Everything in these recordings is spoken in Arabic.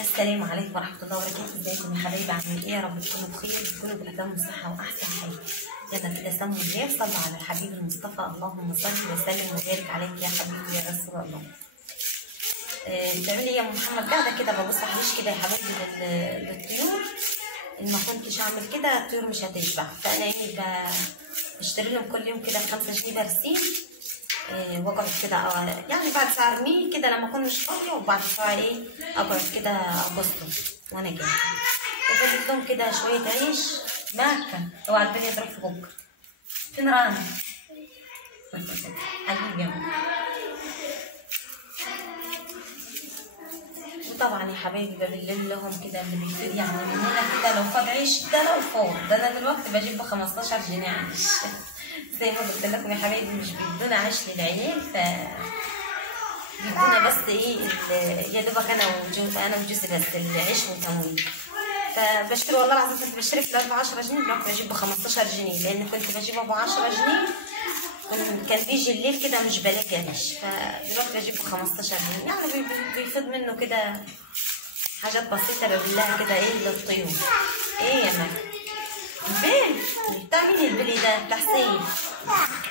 السلام عليكم ورحمة الله وبركاته. ازيكم يا حبايبي؟ عاملين ايه؟ يا رب تكونوا بخير، تكونوا بالأتم والصحة وأحسن حال. يلا كده سموا الله، صلوا على الحبيب المصطفى، اللهم صل وسلم وبارك عليك يا حبيبي يا رسول الله. بتعملي ايه يا ام محمد؟ قاعدة كده ببص على كده يا حبايبي للطيور. إن ما كنتش أعمل كده الطيور مش هتشبع، فأنا يعني بشتري لهم كل يوم كده 5 جنيه برسيم. واقعد كده يعني بعد ساعة ارميه كده لما اكون مش فاضية، وبعد ساعة اقعد كده ابسطه وانا جايه. وبجيب لهم كده شوية عيش ماكة. اوعى البني يضرب في بكرة. فين رانا؟ حبيبي يا ماما. وطبعا يا حبايبي ببلل لهم كده اللي بيفيد يعني مننا كده. لو فاض عيش ده لو فاض ده انا دلوقتي بجيب ب 15 جنيه عيش. زي ما قلت لكم يا حبايبي مش بيدونا عيش للعيال، بيدونا بس يا دوبك انا وجوزي بس العيش والتموين. فبشتري والله العظيم كنت بشتري في ب 10 جنيه، دلوقتي بجيب ب 15 جنيه، لان كنت بجيبه ب 10 جنيه كان بيجي الليل كده مش بلاقي عيش، فدلوقتي بجيب ب 15 جنيه. يعني بيفيض منه كده حاجات بسيطه ببلها كده للطيور. ايه يا مكة؟ البيل بتاع مين البيلي ده؟ بتاع حسين.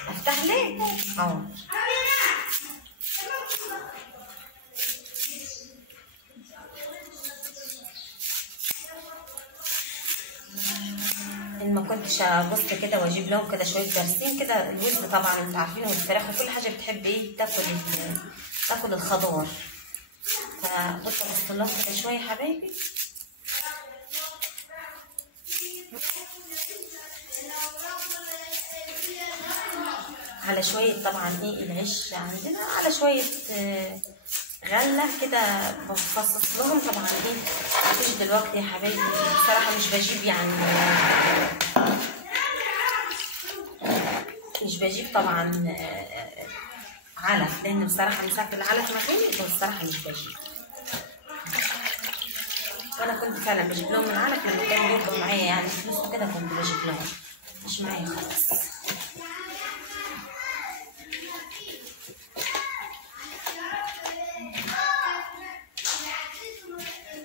افتح ليه؟ حاضر. ان ما كنتش ابص كده واجيب لهم كده شويه برسيم كده. الوزن طبعا انتوا عارفين، والفراخ وكل حاجه بتحب تاكل الخضار. فقلت ابص لهم كده شويه يا حبايبي. على شويه طبعا العيش عندنا، على شويه غله كده بفصص لهم. طبعا مفيش دلوقتي يا حبايبي بصراحه، مش بجيب طبعا علف، لان بصراحه مساحه العلف مكاني، فبصراحه مش بجيب. وانا كنت فعلا بجيب لهم العلف لما كانوا بيبقوا معايا يعني فلوس وكده، كنت بجيب لهم. مش معايا خلاص.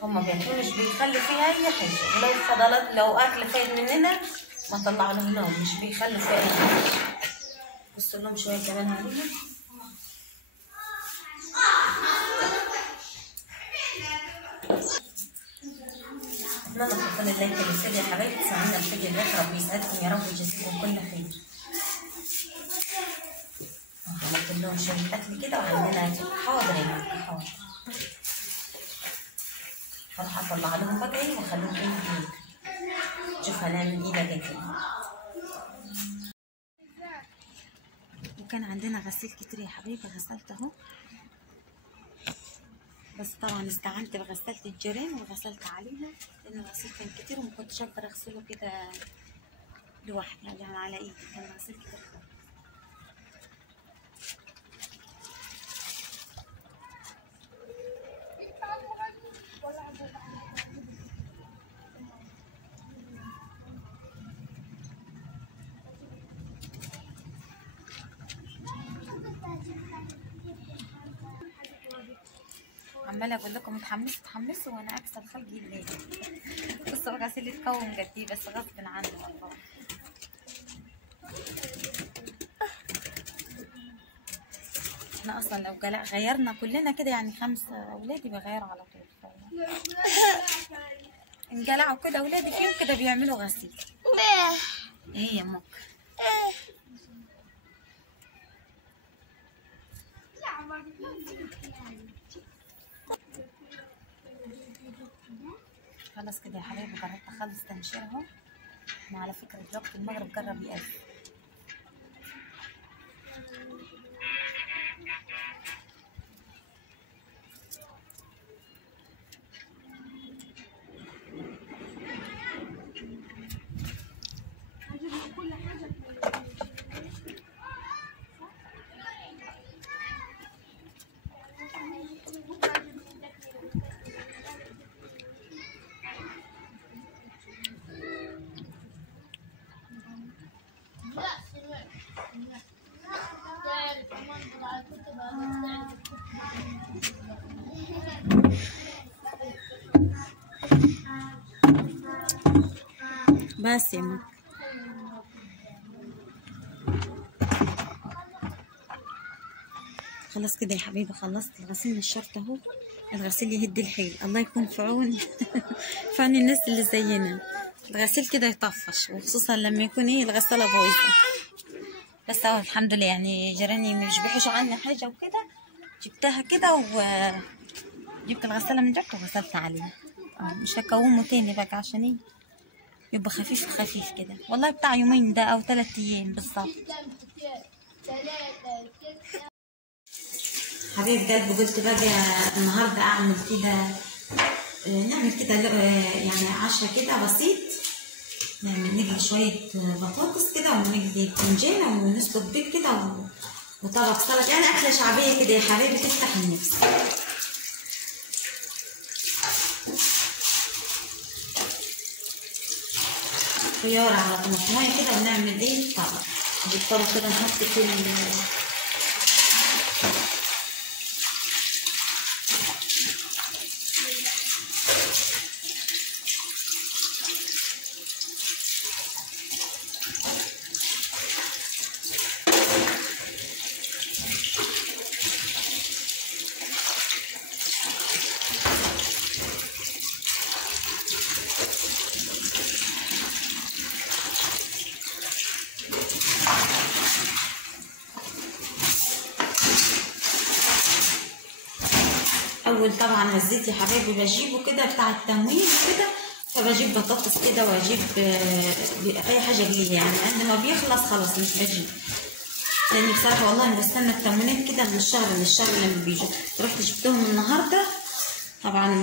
هما بياكلوا مش بيخلوا فيها اي حاجه، ولو فضلات لو اكل فايد مننا ما طلع لهم، مش بيخلوا فيها اي حاجه. بصوا لهم شويه كمان عليها. اتمنى تكون الله يكرمكم يا حبايبي، تسمعونا الفيديو ده، ربي يسعدكم يا رب ويجازيكم كل خير. عملت لهم شويه اكل كده وعندنا حاضر يا مكة حاضر. هروح اطلع لهم بقى واخليهم شوف هنعمل بقى كده. وكان عندنا غسيل كتير يا حبايبي، غسلت اهو، بس طبعا استعنت بغسالة الجيران وغسلت عليها، لان الغسيل كان كتير وما كنتش اقدر اغسله كده لوحدي يعني على ايدي، كان غسيل كتير خالص. عماله اقول لكم اتحمسوا وانا اكسر خلقي الليل. بصوا الغسيل اتكون قد بس غصب عني والله. احنا اصلا لو غيرنا كلنا كده يعني 5 اولادي بغيروا على طول. انقلعوا كده اولادي فيهم كده بيعملوا غسيل. ايه يا مك؟ خلاص كده يا حبايبي، قررت اخلص تنشير اهو. وعلى فكره دلوقتي المغرب قرب يقفل. بس يا ماما. خلاص كده يا حبيبي، خلصت الغسيل من الشرط اهو. الغسيل يهد الحيل، الله يكون في عون في عون الناس اللي زينا. الغسيل كده يطفش، وخصوصا لما يكون الغسالة بايظة. بس اهو الحمد لله، يعني جيراني مش بيحوشوا عني حاجة وكده. جبتها كده وجبت الغسالة من جبت وغسلت عليها. مش هكومه تاني بقى عشان يبقى خفيف خفيف كده. والله بتاع يومين ده او 3 ايام بالظبط. حبيب قلبي، قلت بقى النهارده اعمل كده، نعمل كده يعني عشاء كده بسيط. نقلي شويه بطاطس كده، ونقلي بتنجانه، ونسلق بيض كده، وطبق سلطه، يعني اكله شعبيه كده يا حبايبي تفتح النفس. خيار على طماطمايه كده، ونعمل طبق. نجيب طبق كده نحط فيه اول طبعا الزيت يا حبايبي بجيبه كده بتاع التموين كده، فبجيب بطاطس كده، واجيب اي حاجه ليها، يعني عندما بيخلص خلاص مش بجيب، لان بصراحه والله بستنى التموينات كده من الشهر للشهر لما بيجوا. رحت جبتهم النهارده طبعا،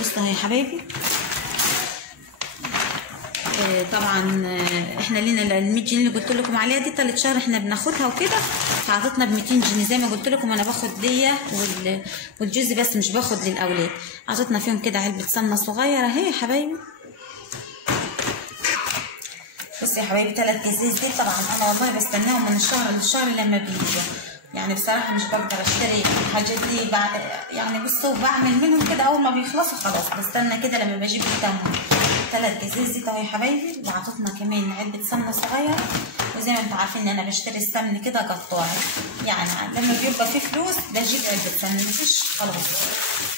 بصوا يا حبايبي. طبعا احنا لينا ال 100 جنيه اللي قلت لكم عليها دي 3 شهور احنا بناخدها وكده، فعطتنا ب 200 جنيه زي ما قلت لكم. انا باخد ليا والجوزي بس، مش باخد للاولاد. عطتنا فيهم كده علبه سمنه صغيره اهي يا حبايبي. بصوا يا حبايبي 3 ازاز دي طبعا انا والله بستناهم من الشهر للشهر لما بيجوا، يعني بصراحه مش بقدر اشتري الحاجات دي يعني بصوا بعمل منهم كده اول ما بيخلصوا خلاص، بستنى كده لما بجيب التمن. 3 ازاز دي اهو يا حبايبي. وعطتنا كمان علبه سمنه صغيره، وزي ما انتم عارفين ان انا بشتري السمن كده قطاعي، يعني لما بيبقى في فلوس بجيب علبه سمن، مفيش خلاص.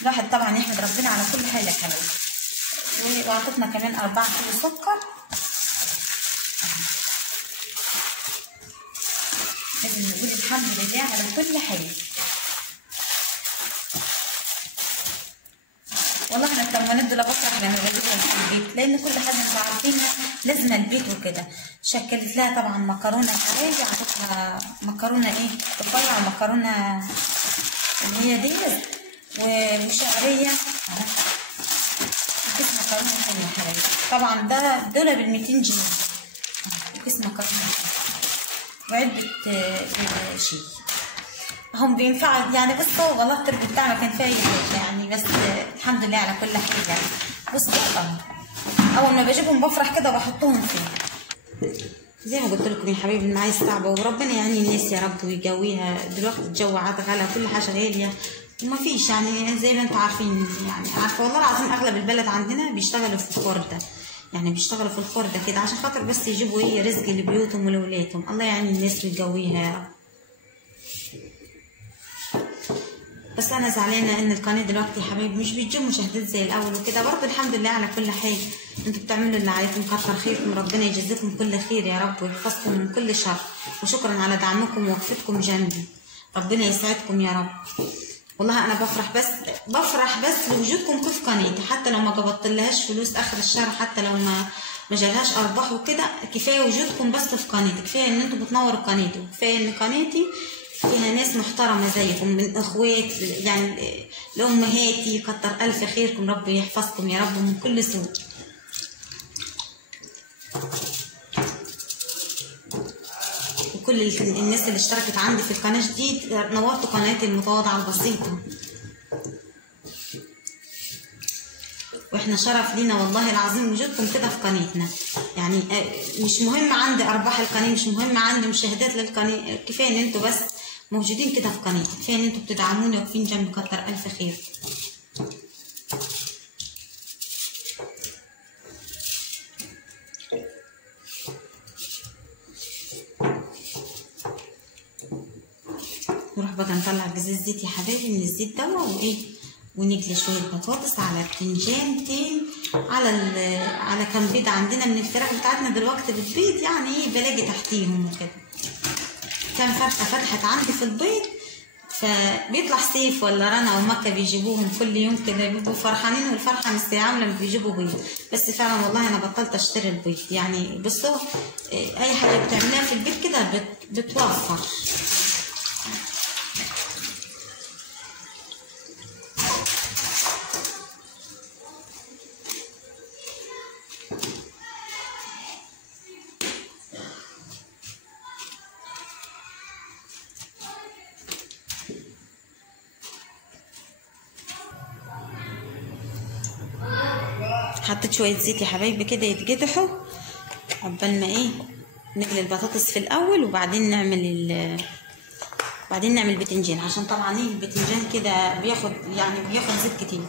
الواحد طبعا يحمد ربنا على كل حاجه يا حبايبي. وعطتنا كمان 4 كيلو سكر. لازم نقول الحمد لله على كل حاجه. والله احنا التموينات دول بفرح لما بجيبهم في البيت، لان كل حد انتوا عارفين لازم البيت وكده. شكلت لها طبعا مكرونه حبايبي، عطتها مكرونه رفيعه، ومكرونه اللي هي دي وشعريه، وكيس مكرونه حلوه يا حبايبي. طبعا دول بال 200 جنيه، وكيس مكرونه وعلبه شيء هم بينفعوا يعني. بصوا والله التربو بتاعنا كان فيها يعني، بس الحمد لله على كل حاجه يعني. بصوا اول ما بجيبهم بفرح كده وبحطهم فيه. زي ما قلت لكم يا حبايبي المعايز صعبه، وربنا يعين الناس يا رب ويقويها. دلوقتي الجو عاد غلا، كل حاجه غاليه، وما فيش يعني زي ما انتم عارفين. يعني عارفه والله العظيم اغلب البلد عندنا بيشتغلوا في الخرده، يعني بيشتغلوا في الخرده كده عشان خاطر بس يجيبوا رزق لبيوتهم ولولادهم. الله يعين الناس ويقويها يا رب. بس انا زعلانه ان القناه دلوقتي يا حبايبي مش بتجيب مشاهدات زي الاول وكده. برضه الحمد لله على كل حاجه، انتوا بتعملوا اللي عليكم، كتر خيركم، ربنا يجزيكم كل خير يا رب، ويحفظكم من كل شر. وشكرا على دعمكم ووقفتكم جنبي، ربنا يسعدكم يا رب. والله انا بفرح بس لوجودكم في قناتي، حتى لو ما قبضتلهاش فلوس اخر الشهر، حتى لو ما جالهاش ارباح وكده. كفايه وجودكم بس في قناتي، كفايه ان انتوا بتنوروا قناتي، وكفايه ان قناتي فيها ناس محترمه زيكم من اخوات يعني لامهاتي. كتر الف خيركم، ربي يحفظكم يا رب من كل سوء. وكل الناس اللي اشتركت عندي في القناه جديد، نورتوا قناتي المتواضعه البسيطه، واحنا شرف لينا والله العظيم وجودكم كده في قناتنا. يعني مش مهم عندي ارباح القناه، مش مهم عندي مشاهدات للقناه، كفايه ان انتوا بس موجودين كده في قناتي، كفايه ان انتوا بتدعموني واقفين جنبي، كتر الف خير. نروح بقى نطلع جزاز زيت يا حبايبي من الزيت دوا وايه، ونجلي شويه بطاطس على بتنجانتين على كام بيض عندنا من الفراخ بتاعتنا دلوقتي بالبيض، يعني ايه بلاقي تحتيهم وكده. كام فرخه فتحت عندي في البيض، فبيطلع سيف ولا رنا او مكه بيجيبوهم كل يوم كده، بيبقوا فرحانين والفرحه مستيعاب لما بيجيبوا بيض. بس فعلا والله انا بطلت اشتري البيض، يعني بصوا اي حاجه بتعمليها في البيت كده بتوفر. حطيت شويه زيت يا حبايبي كده يتقدحوا عقبال ما ايه نقلي البطاطس في الاول، وبعدين نعمل بتنجان، عشان طبعا ايه البتنجان كده بياخد زيت كتير.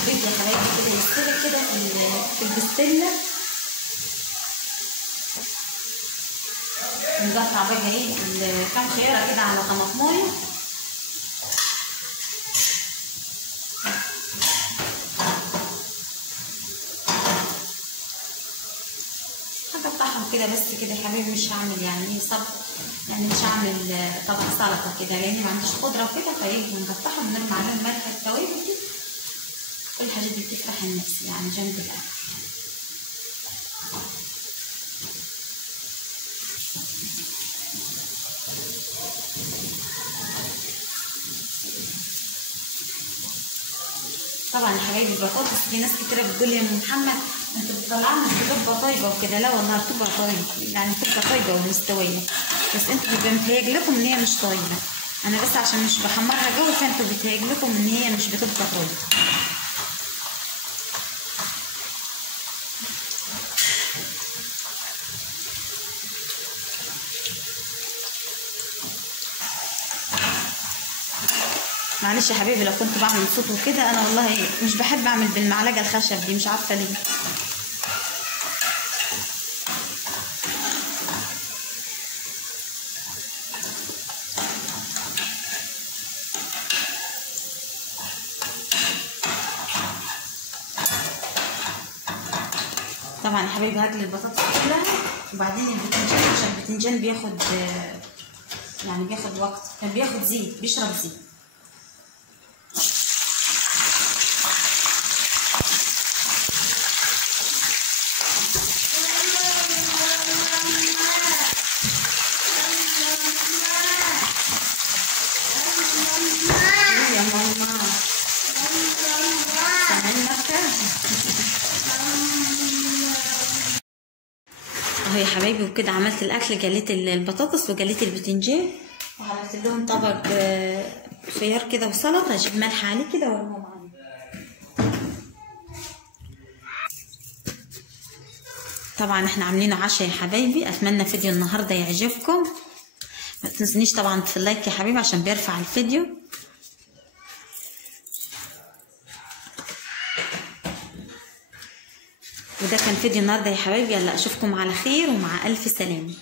البيض يا حبايبي كده يستوي كده في البسله، نقطع بقى ايه كام خياره كده على طماطمايه، هقطعهم كده بس كده يا حبايبي. مش هعمل يعني ايه يعني مش هعمل طبق سلطه كده لاني ما عنديش خضره وكده، فيجي نقطعهم ونرمي عليهم ملح التوابل دي، كل الحاجات دي بتفتح النفس يعني جنب الاكل. طبعا يا حبايبي البطاطس في ناس كتيره بتقول لي يا ام محمد انتوا بتطلعوها مش بتبقى طايبه وكده. لا والله بتبقى طايبه، يعني بتبقى طايبه ومستويه، بس انتوا بيبقى متهيأ لكم ان هي مش طايبه. انا بس عشان مش بحمرها جوه فانتوا بيتهيأ لكم ان هي مش بتبقى طايبه. معلش يا حبيبي لو كنت بعمل صوت وكده، انا والله مش بحب اعمل بالمعلقه الخشب دي، مش عارفه ليه. طبعا يا حبيبي هاكل البطاطس كلها وبعدين البتنجان، عشان البتنجان بياخد وقت، كان بياخد زيت، بيشرب زيت. يا ماما اهو يا حبايبي، وكده عملت الاكل، جليت البطاطس وجليت البتنجان وعملت لهم طبق خيار كده وسلطه، اجيب ملح عليه كده وارمهم عليه. طبعا احنا عاملين عشاء يا حبايبي. اتمنى فيديو النهارده يعجبكم، ما تنسونيش طبعا في اللايك يا حبيبي عشان بيرفع الفيديو. وده كان فيديو النهارده يا حبايبي، يلا اشوفكم على خير ومع الف سلامه.